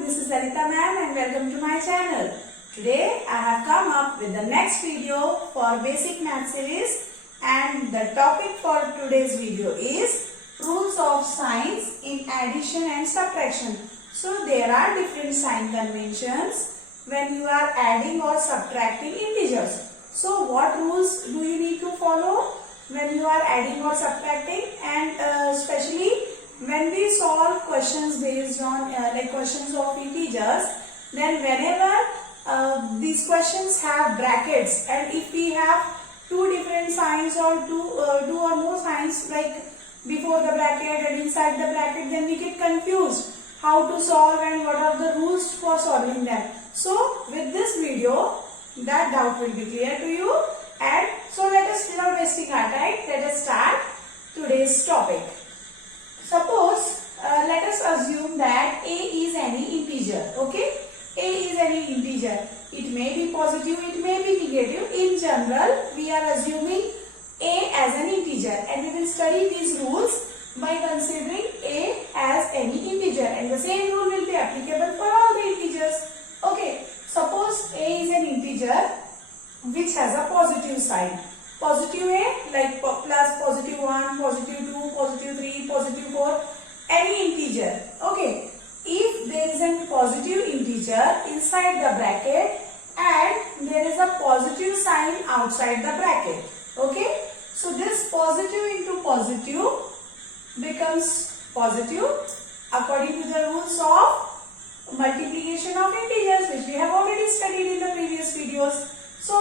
everyone, this is Lalita ma'am and welcome to my channel. Today I have come up with the next video for basic math series and the topic for today's video is rules of signs in addition and subtraction. So there are different sign conventions when you are adding or subtracting integers. So what rules do you need to follow when you are adding or subtracting, and especially when we solve questions based on like questions of integers, then whenever these questions have brackets and if we have two different signs or two or more signs like before the bracket and inside the bracket, then we get confused how to solve and what are the rules for solving them. So with this video that doubt will be clear to you, and so let us, without wasting our time, let us start today's topic. Suppose let us assume that a is any integer. Okay, a is any integer. It may be positive, it may be negative. In general, we are assuming a as an integer, and we will study these rules by considering a as any integer, and the same rule will be applicable for all the integers. Okay, suppose a is an integer which has a positive sign. Positive a like plus positive 1, positive 2, positive 3, positive 4, any integer. Okay, if there is a positive integer inside the bracket and there is a positive sign outside the bracket. Okay, so this positive into positive becomes positive according to the rules of multiplication of integers, which we have already studied in the previous videos. So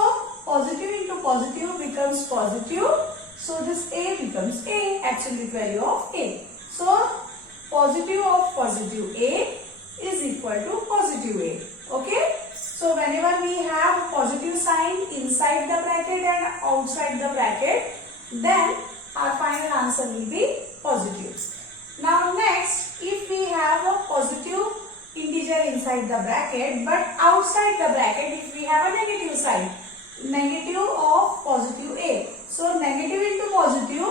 positive into positive becomes positive. So this a becomes a, absolute value of a. So positive of positive a is equal to positive a. Okay. So whenever we have positive sign inside the bracket and outside the bracket, then our final answer will be positive. Now next, if we have a positive integer inside the bracket, but outside the bracket if we have a negative sign, negative of positive a. So negative into positive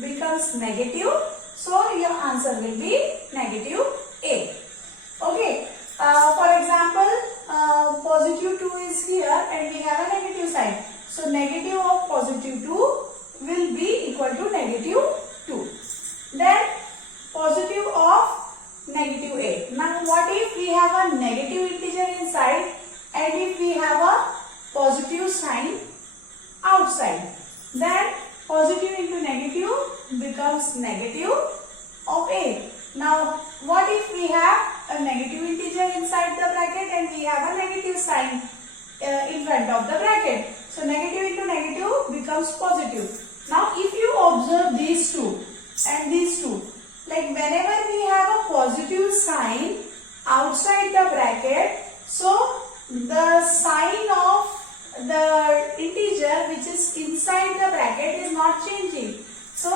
becomes negative. So your answer will be negative a. Okay. For example, positive 2 is here and we have a negative sign. So negative of positive 2 will be equal to negative 2. Then positive of negative a. Now what if we have a negative integer inside and if we have a positive sign outside, then positive into negative becomes negative of a. Now what if we have a negative integer inside the bracket and we have a negative sign in front of the bracket? So negative into negative becomes positive. Now if you observe these two and these two, like whenever we have a positive sign outside the bracket, so the sign of the integer which is inside the bracket is not changing. So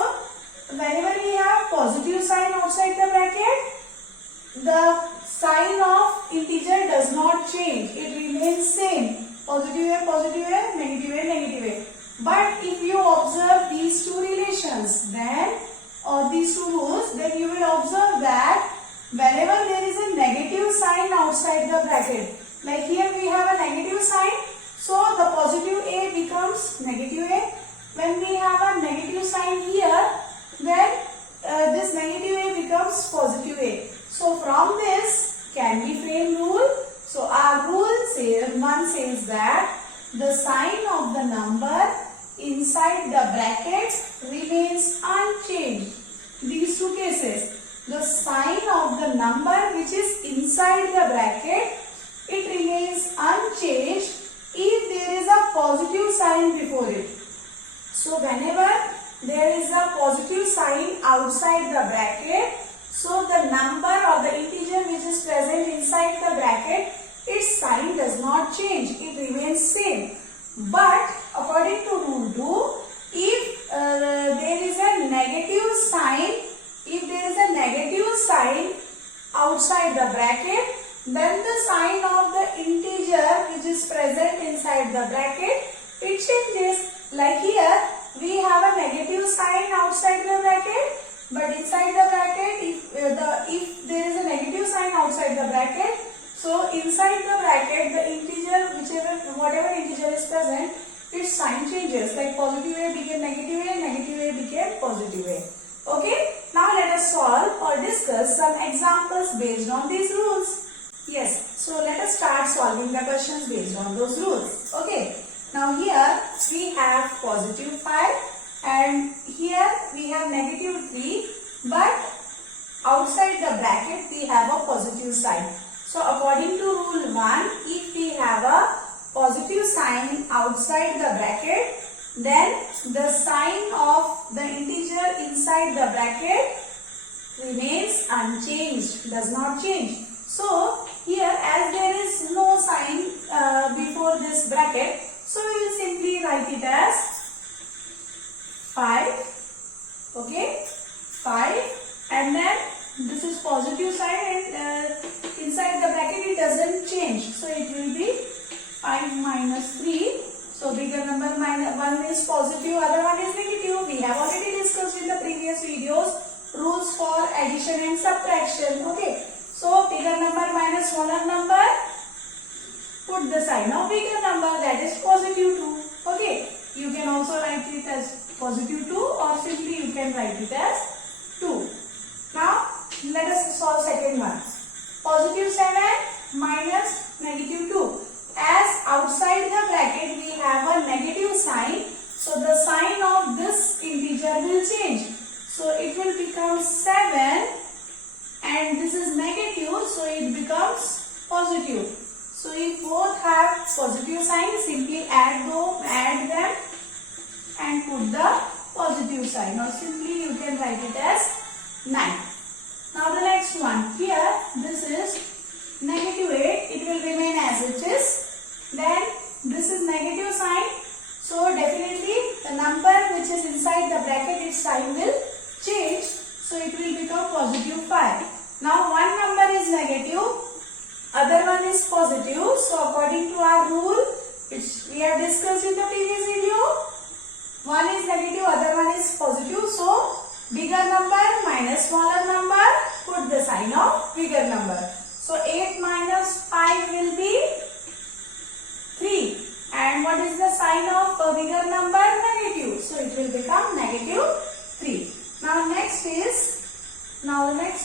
whenever we have positive sign outside the bracket, the sign of integer does not change. It remains same. Positive a, negative a, negative a. But if you observe these two relations, then or these two rules, then you will observe that whenever there is a negative sign outside the bracket, like here we have a negative sign, so the positive a becomes negative a. When we have a negative sign here, then this negative a becomes positive a. So from this can be frame rule. So our rule says, one says that the sign of the number inside the brackets remains unchanged. These two cases, the sign of the number which is inside the bracket, it remains unchanged if there is a positive sign before it. So whenever there is a positive sign outside the bracket, so the number or the integer which is present inside the bracket, its sign does not change, it remains same. But according to rule 2, if there is a negative sign, outside the bracket, then the sign of the integer which is present inside the bracket, it changes. Like here we have a negative sign outside the bracket, but inside the bracket if there is a negative sign outside the bracket, So inside the bracket, the integer, whatever integer is present, its sign changes. Like positive a became negative a became positive a. Okay. Now let us solve or discuss some examples based on these rules. Yes. So let us start solving the questions based on those rules. Okay. Now here we have positive 5 and here we have negative 3, but outside the bracket we have a positive sign. So according to rule 1, if we have a positive sign outside the bracket, then the sign of the integer inside the bracket remains unchanged, does not change. So here, as there is no sign before this bracket, so we will simply write it as 5, okay, 5, and then this is positive sign and inside the bracket it doesn't change, so it will be 5 minus 3. So bigger number minus 1 is positive, other one is negative. We have already discussed in the previous videos rules for addition and subtraction. Okay, so bigger number minus smaller number, put the sign of bigger number, that is positive 2. Okay, you can also write it as positive 2 or simply you can write it as 2. Now let us solve second one. Positive 7 minus negative 2. As outside the bracket we have a negative sign, so the sign of this integer will change. So it will become 7 and this is negative, so it becomes positive. So if both have positive sign, simply add them and put the positive sign, or simply you can write it as 9. Now the next one, here this is negative 8, it will remain as it is. Then this is negative sign, so definitely the number which is inside the bracket, its sign will change, so it will become positive 5. Now one number is negative, other one is positive, so according to our rule which we have discussed in the previous video, one is negative, other one is positive, so bigger number minus smaller number, put the sign of bigger number. So 8 minus 5 will be 3, and what is the sign of a bigger number? Negative, so it will become negative 3. Now the next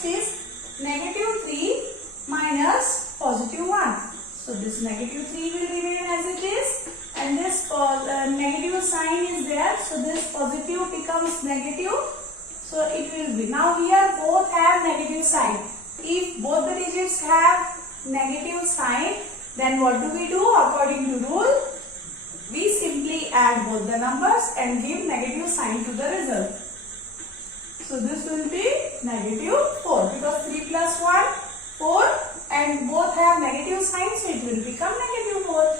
is negative 3 minus positive 1. So this negative 3 will remain as it is, and this negative sign is there, so this positive becomes negative, so it will be. Now here both have negative sign. If both the digits have negative sign, then what do we do? According to rule, we simply add both the numbers and give negative sign to the result. So this will be negative 4, because 3 plus 1, 4, and both have negative sign, so it will become negative 4.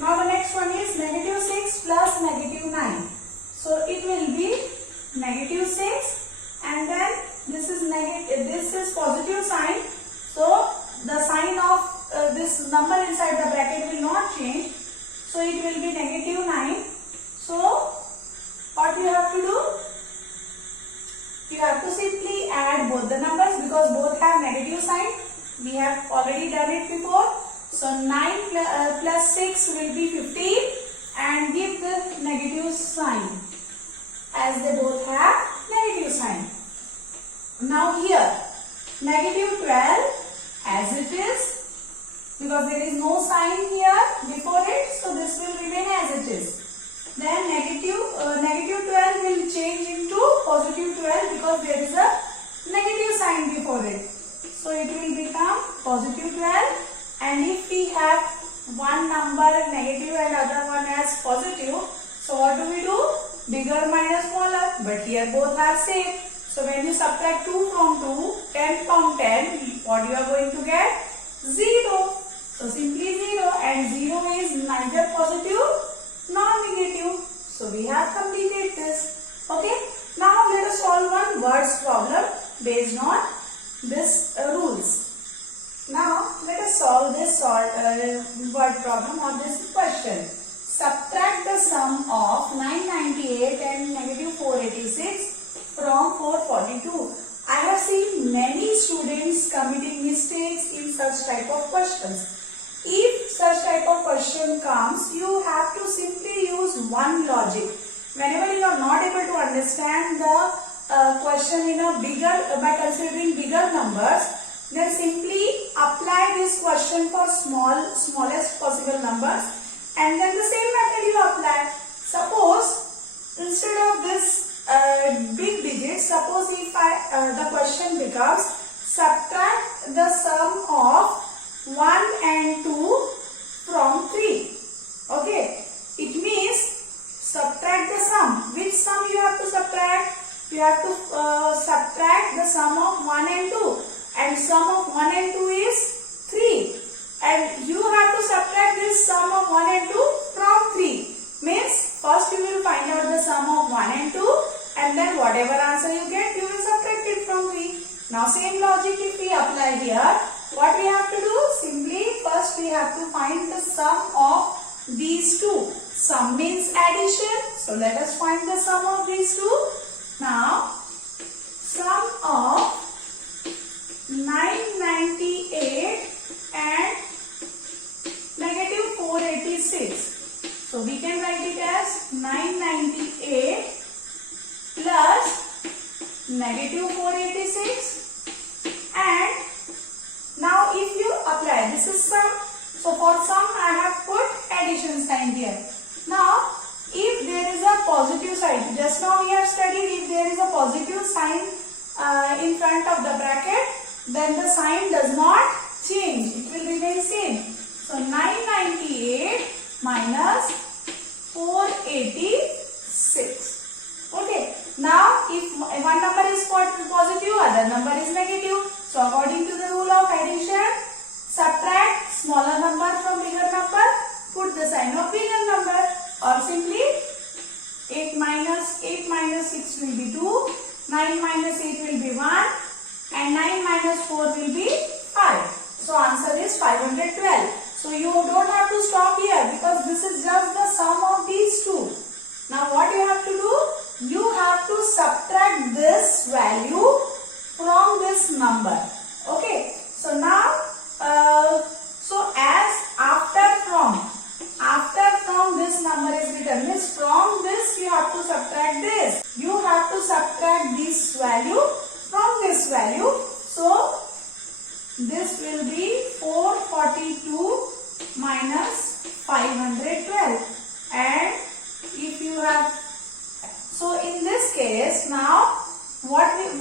Now the next one is negative 6 plus negative 9. So it will be negative 6, and then this is positive sign, so the sign of this number inside the bracket will not change, so it will be negative 9. So what you have to do? You have to simply add both the numbers because both have negative sign. We have already done it before. So 9 plus 6 will be 15, and give the negative sign as they both have negative sign. Now here negative 12 as it is, because there is no sign here before it, so this will remain as it is. Then negative 12 will change into positive 12 because there is a negative sign before it. So it will become positive 12, and if we have one number negative and other one as positive, so what do we do? Bigger minus smaller, but here both are same. So when you subtract 2 from 2, 10 from 10, what you are going to get? 0. So simply 0, and 0 is neither positive nor negative. So we have completed this. Okay. Now let us solve one words problem based on this rules. Now let us solve this word problem or this question. Subtract the sum of 998 and negative 486 from 442. I have seen many students committing mistakes in such type of questions. If such type of question comes, you have to simply use one logic. Whenever you are not able to understand the question in a by considering bigger numbers, then simply apply this question for smallest possible numbers, and then the same method you apply. Suppose instead of this big digits, suppose if the question becomes subtract the sum of 1 and 2 from 3. Okay, it means subtract the sum. Which sum you have to subtract? You have to subtract the sum of 1 and 2, and sum of 1 and 2 is 3, and you have to subtract this sum of 1 and 2 from 3. Means first you will find out the sum of 1 and 2, and then whatever answer you get, you will subtract it from 3. Now same logic if we apply here, what we have to do? Simply first we have to find the sum of these two. Sum means addition, so let us find the sum of these two. Now sum of 998 and negative 486. So we can write it as 998 plus negative 486, and now if you apply, this is sum, so for sum I have put addition sign here. Now if there is a positive sign, just now we have studied, if there is a positive sign in front of the bracket, then the sign does not change, it will remain same. So 998 minus 486. Okay, now if one number is positive, other number is negative, so according to the rule of addition, subtract smaller number from bigger number, put the sign of bigger number, or simply 8 minus 6 will be 2, 9 minus 8 will be 1, and 9 minus 4 will be 5. So answer is 512. So you don't have to stop here, because this is just the sum of these two. Now what you have to do? You have to subtract this value from this number. Okay. So now, so as after from this number is written, means from this you have to subtract this. You have to subtract this value from this value. So this will be 442 minus 512, and if you have, so in this case now what will be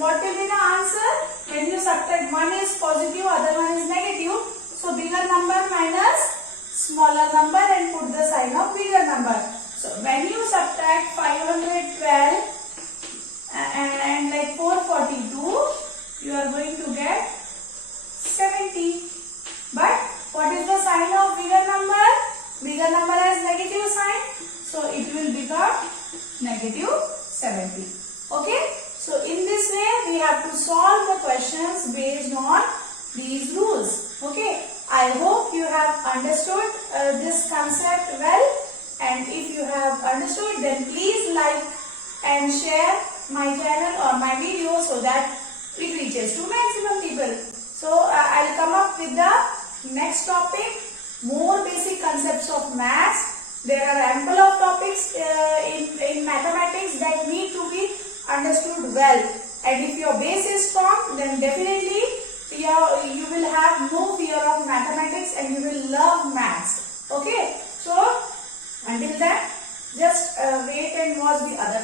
the answer? When you subtract, one is positive, other one is negative, so bigger number minus smaller number and put the sign of bigger number. So when you subtract 512 and like 442, you are going to get 70. But what is the sign of bigger number? Bigger number has negative sign, so it will become negative 70. Okay, so in this way we have to solve the questions based on these rules. Okay, I hope you have understood this concept well, and if you have understood, then please like and share my channel or my video so that it reaches to maximum people. So I'll come up with the next topic, more basic concepts of maths. There are ample of topics in mathematics that need to be understood well, and if your base is strong, then definitely you will have no fear of mathematics and you will love maths. Okay, so until then, just wait and watch the other